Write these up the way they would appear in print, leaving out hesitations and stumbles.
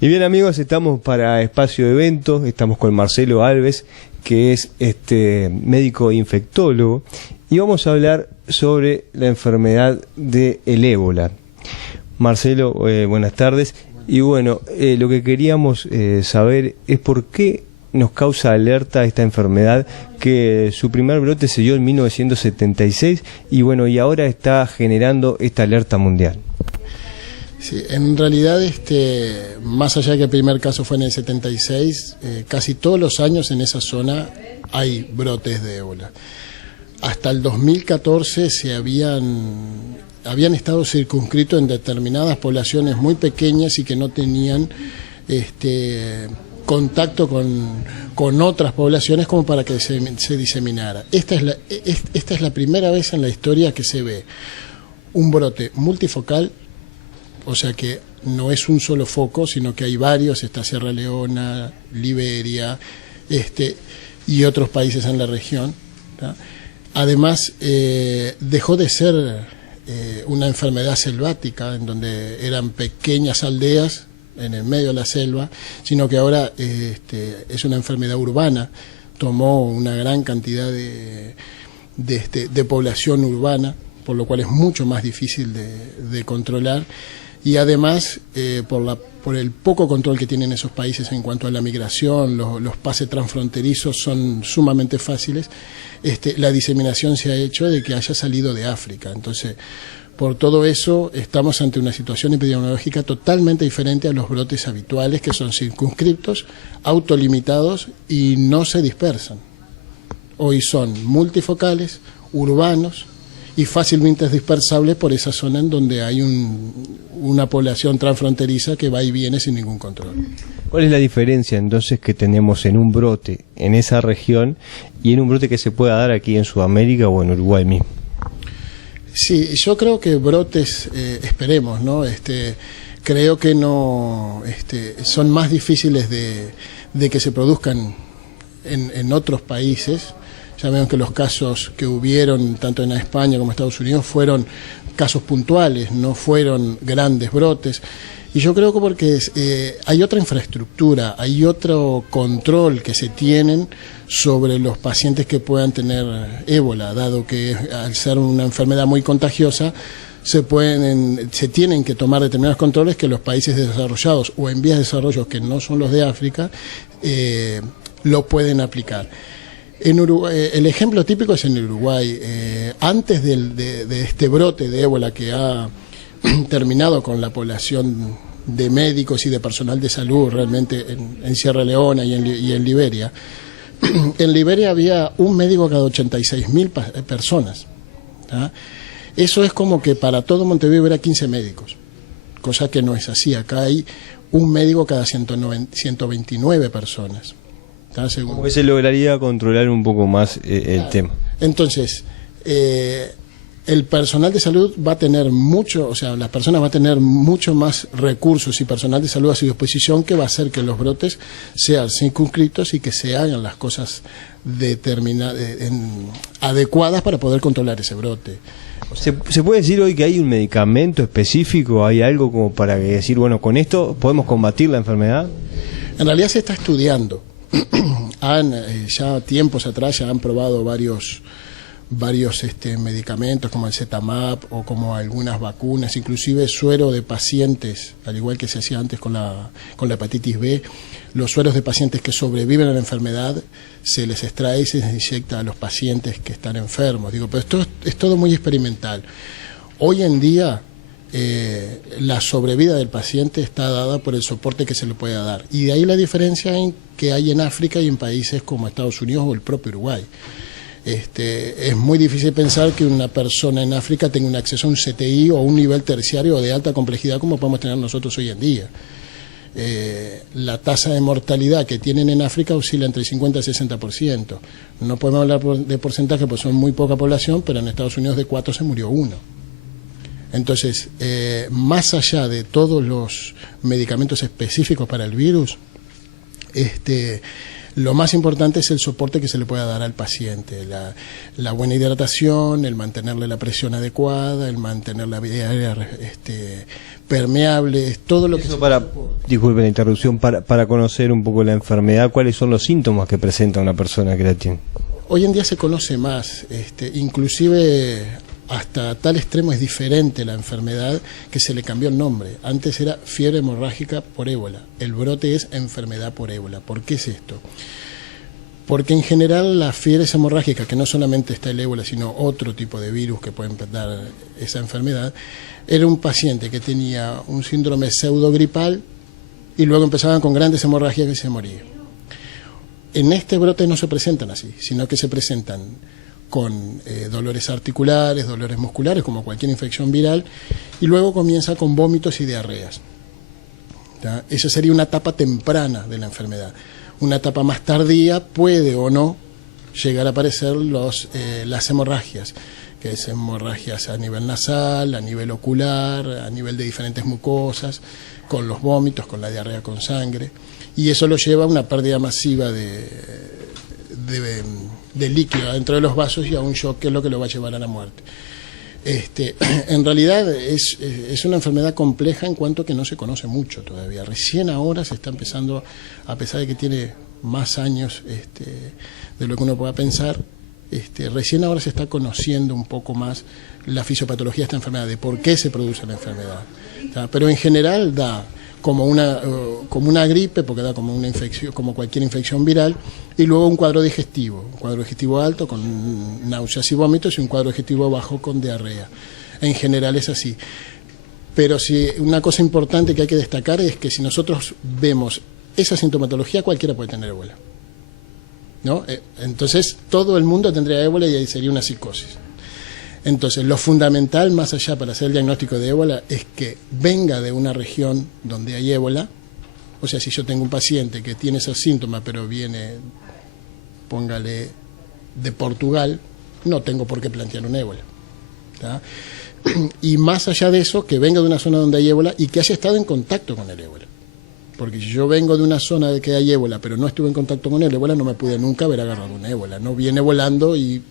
Y bien, amigos, estamos para Espacio de Eventos, estamos con Marcelo Alves, que es médico infectólogo, y vamos a hablar sobre la enfermedad del ébola. Marcelo, buenas tardes. Y bueno, lo que queríamos saber es por qué nos causa alerta esta enfermedad, que su primer brote se dio en 1976 y bueno, y ahora está generando esta alerta mundial. Sí, en realidad, más allá de que el primer caso fue en el 76, casi todos los años en esa zona hay brotes de ébola. Hasta el 2014 habían estado circunscritos en determinadas poblaciones muy pequeñas y que no tenían contacto con otras poblaciones como para que se diseminara. Esta es la primera vez en la historia que se ve un brote multifocal, o sea que no es un solo foco, sino que hay varios, está Sierra Leona, Liberia, y otros países en la región, ¿tá? Además, dejó de ser una enfermedad selvática, en donde eran pequeñas aldeas en el medio de la selva, sino que ahora es una enfermedad urbana, tomó una gran cantidad de población urbana, por lo cual es mucho más difícil de controlar, y además por el poco control que tienen esos países en cuanto a la migración, los pases transfronterizos son sumamente fáciles, la diseminación se ha hecho de que haya salido de África. Entonces, por todo eso, estamos ante una situación epidemiológica totalmente diferente a los brotes habituales, que son circunscriptos, autolimitados y no se dispersan. Hoy son multifocales, urbanos y fácilmente dispersables por esa zona en donde hay una población transfronteriza que va y viene sin ningún control. ¿Cuál es la diferencia entonces que tenemos en un brote en esa región y en un brote que se pueda dar aquí en Sudamérica o en Uruguay mismo? Sí, yo creo que brotes, esperemos, ¿no? Creo que no, son más difíciles de que se produzcan en otros países. Ya vemos que los casos que hubieron tanto en España como en Estados Unidos fueron casos puntuales, no fueron grandes brotes. Y yo creo que porque hay otra infraestructura, hay otro control que se tienen sobre los pacientes que puedan tener ébola, dado que al ser una enfermedad muy contagiosa, se tienen que tomar determinados controles que los países desarrollados o en vías de desarrollo, que no son los de África, lo pueden aplicar. En Uruguay, el ejemplo típico es en Uruguay. Antes de este brote de ébola que ha terminado con la población de médicos y de personal de salud realmente en Sierra Leona y en Liberia, en Liberia había un médico cada 86.000 personas, ¿tá? Eso es como que para todo Montevideo hubiera 15 médicos, cosa que no es así. Acá hay un médico cada 129 personas. Como que se lograría controlar un poco más el tema. Entonces, el personal de salud va a tener las personas van a tener mucho más recursos y personal de salud a su disposición, que va a hacer que los brotes sean circunscritos y que se hagan las cosas adecuadas para poder controlar ese brote. ¿Se puede decir hoy que hay un medicamento específico? ¿Hay algo como para decir, bueno, con esto podemos combatir la enfermedad? En realidad se está estudiando. Ya tiempos atrás ya han probado varios medicamentos como el Zetamap o como algunas vacunas, inclusive suero de pacientes, al igual que se hacía antes con la hepatitis B, los sueros de pacientes que sobreviven a la enfermedad se les extrae y se les inyecta a los pacientes que están enfermos. Pero esto es todo muy experimental. Hoy en día la sobrevida del paciente está dada por el soporte que se le pueda dar. Y de ahí la diferencia que hay en África y en países como Estados Unidos o el propio Uruguay. Es muy difícil pensar que una persona en África tenga un acceso a un CTI o un nivel terciario de alta complejidad como podemos tener nosotros hoy en día. La tasa de mortalidad que tienen en África oscila entre el 50 y el 60%. No podemos hablar de porcentaje porque son muy poca población, pero en Estados Unidos de 4 se murió 1. Entonces, más allá de todos los medicamentos específicos para el virus, Lo más importante es el soporte que se le pueda dar al paciente, la buena hidratación, el mantenerle la presión adecuada, el mantener la vía aérea permeable, todo lo que eso para, disculpe la interrupción, para conocer un poco la enfermedad, ¿cuáles son los síntomas que presenta una persona que la tiene? Hoy en día se conoce más, inclusive hasta tal extremo es diferente la enfermedad que se le cambió el nombre. Antes era fiebre hemorrágica por ébola, el brote es enfermedad por ébola. ¿Por qué es esto? Porque en general las fiebres hemorrágicas, que no solamente está el ébola, sino otro tipo de virus que pueden dar esa enfermedad, era un paciente que tenía un síndrome pseudogripal y luego empezaban con grandes hemorragias y se moría. En este brote no se presentan así, sino que se presentan con dolores articulares, dolores musculares, como cualquier infección viral, y luego comienza con vómitos y diarreas. ¿Ya? Esa sería una etapa temprana de la enfermedad. Una etapa más tardía puede o no llegar a aparecer las hemorragias, que es hemorragias a nivel nasal, a nivel ocular, a nivel de diferentes mucosas, con los vómitos, con la diarrea con sangre, y eso lo lleva a una pérdida masiva de líquido dentro de los vasos y a un shock que es lo que lo va a llevar a la muerte. En realidad es una enfermedad compleja en cuanto que no se conoce mucho todavía. Recién ahora se está empezando, a pesar de que tiene más años de lo que uno pueda pensar, recién ahora se está conociendo un poco más la fisiopatología de esta enfermedad, de por qué se produce la enfermedad. ¿Tá? Pero en general da como una gripe, porque da como una infección, como cualquier infección viral, y luego un cuadro digestivo alto con náuseas y vómitos, y un cuadro digestivo bajo con diarrea. En general es así. Pero una cosa importante que hay que destacar es que si nosotros vemos esa sintomatología, cualquiera puede tener ébola, ¿no? Entonces todo el mundo tendría ébola y ahí sería una psicosis. Entonces, lo fundamental, más allá para hacer el diagnóstico de ébola, es que venga de una región donde hay ébola. O sea, si yo tengo un paciente que tiene esos síntomas, pero viene, póngale, de Portugal, no tengo por qué plantear un ébola. ¿Tá? Y más allá de eso, que venga de una zona donde hay ébola y que haya estado en contacto con el ébola. Porque si yo vengo de una zona de que hay ébola, pero no estuve en contacto con el ébola, no me pude nunca haber agarrado un ébola. No viene volando y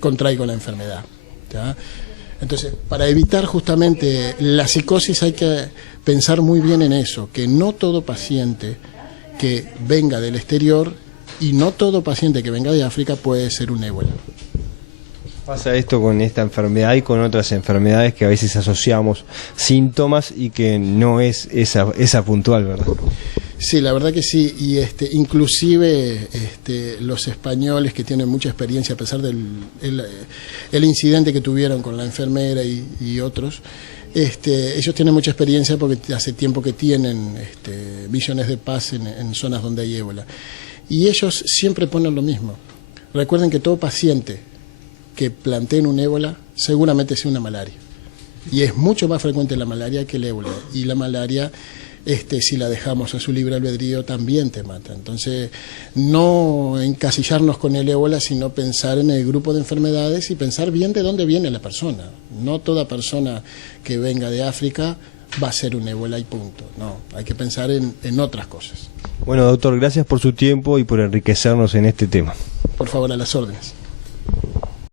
contraigo la enfermedad. ¿Ya? Entonces, para evitar justamente la psicosis hay que pensar muy bien en eso, que no todo paciente que venga del exterior y no todo paciente que venga de África puede ser un ébola. Pasa esto con esta enfermedad y con otras enfermedades que a veces asociamos síntomas y que no es esa puntual, ¿verdad? Sí, la verdad que sí, y inclusive los españoles que tienen mucha experiencia, a pesar del el incidente que tuvieron con la enfermera y otros, ellos tienen mucha experiencia porque hace tiempo que tienen misiones de paz en zonas donde hay ébola. Y ellos siempre ponen lo mismo. Recuerden que todo paciente que planteen un ébola seguramente sea una malaria. Y es mucho más frecuente la malaria que el ébola. Y la malaria, si la dejamos a su libre albedrío, también te mata. Entonces, no encasillarnos con el ébola, sino pensar en el grupo de enfermedades y pensar bien de dónde viene la persona. No toda persona que venga de África va a ser un ébola y punto. No, hay que pensar en otras cosas. Bueno, doctor, gracias por su tiempo y por enriquecernos en este tema. Por favor, a las órdenes.